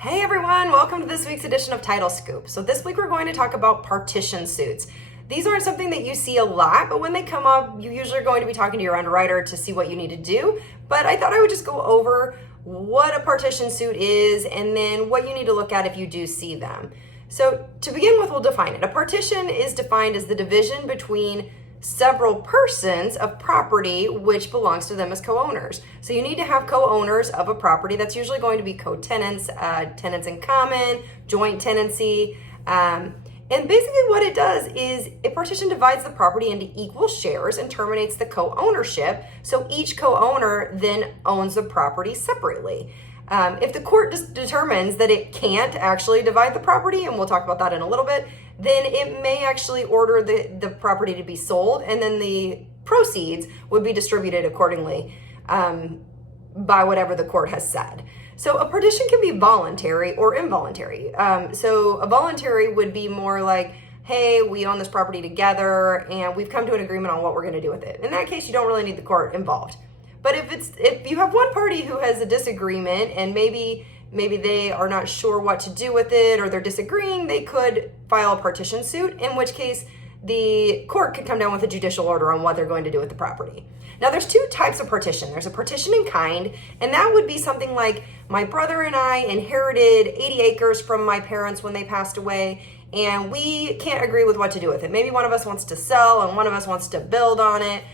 Hey everyone, welcome to this week's edition of Title Scoop. So this week we're going to talk about partition suits. These aren't something that you see a lot, but when they come up, you usually are going to be talking to your underwriter to see what you need to do. But I thought I would just go over what a partition suit is and then what you need to look at if you do see them. So to begin with, we'll define it. A partition is defined as the division between several persons of property which belongs to them as co-owners. So you need to have co-owners of a property. That's usually going to be co-tenants, tenants in common, joint tenancy. And basically what it does is a partition divides the property into equal shares and terminates the co-ownership. So each co-owner then owns the property separately. If the court determines that it can't actually divide the property, and we'll talk about that in a little bit, then it may actually order the property to be sold, and then the proceeds would be distributed accordingly by whatever the court has said. So a partition can be voluntary or involuntary. So a voluntary would be more like, hey, we own this property together and we've come to an agreement on what we're going to do with it. In that case, you don't really need the court involved. But if you have one party who has a disagreement and maybe they are not sure what to do with it or they're disagreeing, they could file a partition suit, in which case the court could come down with a judicial order on what they're going to do with the property. Now there's two types of partition. There's a partition in kind, and that would be something like my brother and I inherited 80 acres from my parents when they passed away, and we can't agree with what to do with it. Maybe one of us wants to sell and one of us wants to build on it.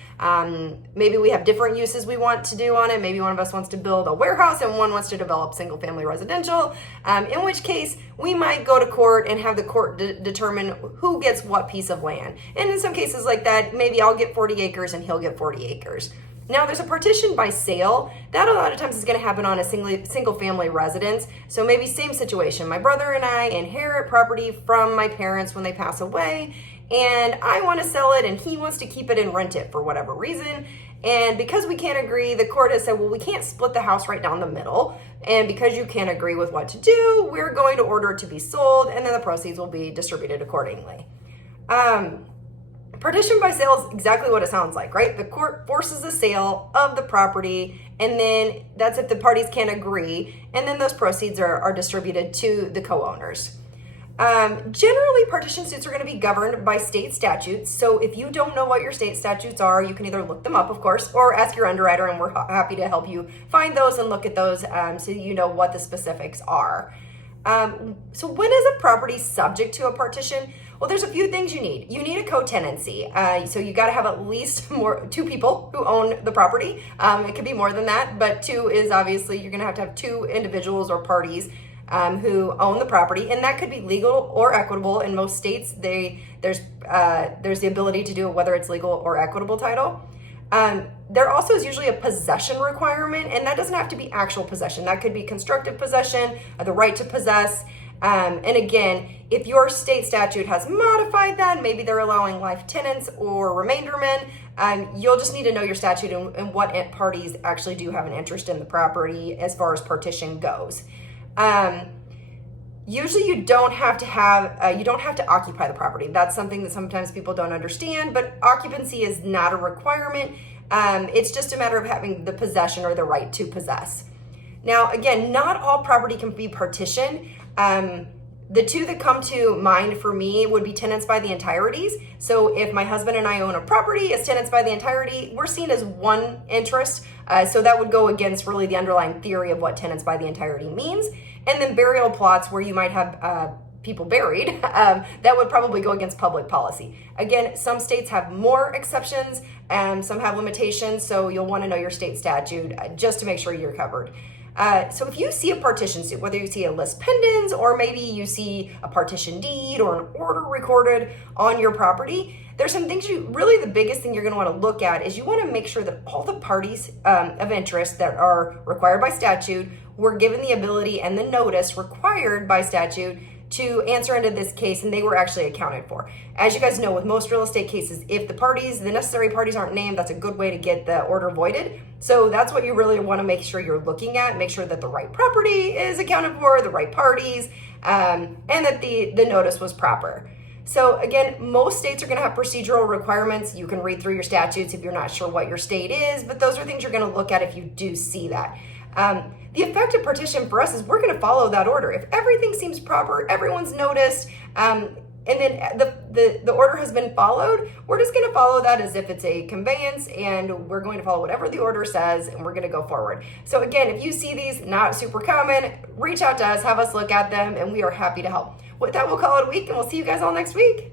Maybe we have different uses we want to do on it. Maybe one of us wants to build a warehouse and one wants to develop single family residential, in which case we might go to court and have the court determine who gets what piece of land. And in some cases like that, maybe I'll get 40 acres and he'll get 40 acres. Now there's a partition by sale. That a lot of times is going to happen on a single family residence. So maybe same situation. My brother and I inherit property from my parents when they pass away, and I want to sell it and he wants to keep it and rent it for whatever reason. And because we can't agree, the court has said, well, we can't split the house right down the middle. And because you can't agree with what to do, we're going to order it to be sold, and then the proceeds will be distributed accordingly. Partition by sale is exactly what it sounds like, right? The court forces the sale of the property, and then that's if the parties can't agree, and then those proceeds are distributed to the co-owners. Generally, partition suits are going to be governed by state statutes. So if you don't know what your state statutes are, you can either look them up, of course, or ask your underwriter, and we're happy to help you find those and look at those so you know what the specifics are. So when is a property subject to a partition? Well, there's a few things you need. You need a co-tenancy. So you got to have at least two people who own the property. It could be more than that, but two is obviously you're going to have two individuals or parties who own the property, and that could be legal or equitable. In most states, there's the ability to do it whether it's legal or equitable title. There also is usually a possession requirement, and that doesn't have to be actual possession. That could be constructive possession, the right to possess. And again, if your state statute has modified that, maybe they're allowing life tenants or remaindermen, you'll just need to know your statute and what parties actually do have an interest in the property as far as partition goes. Usually you don't have to occupy the property. That's something that sometimes people don't understand, but occupancy is not a requirement. It's just a matter of having the possession or the right to possess. Now, again, not all property can be partitioned. The two that come to mind for me would be tenants by the entireties. So if my husband and I own a property as tenants by the entirety, we're seen as one interest. So that would go against really the underlying theory of what tenants by the entirety means. And then burial plots where you might have people buried, that would probably go against public policy. Again, some states have more exceptions and some have limitations. So you'll want to know your state statute just to make sure you're covered. So if you see a partition suit, whether you see a lis pendens or maybe you see a partition deed or an order recorded on your property, there's some things really the biggest thing you're going to want to look at is you want to make sure that all the parties of interest that are required by statute were given the ability and the notice required by statute to answer into this case, and they were actually accounted for. As you guys know, with most real estate cases, if the necessary parties aren't named, that's a good way to get the order voided. So that's what you really want to make sure you're looking at. Make sure that the right property is accounted for, the right parties, and that the notice was proper. So again, most states are going to have procedural requirements. You can read through your statutes if you're not sure what your state is, but those are things you're going to look at if you do see that. The effective partition for us is we're going to follow that order. If everything seems proper, everyone's noticed, and then the order has been followed, we're just going to follow that as if it's a conveyance, and we're going to follow whatever the order says, and we're going to go forward. So again, if you see these, not super common, reach out to us, have us look at them, and we are happy to help. With that, we'll call it a week, and we'll see you guys all next week.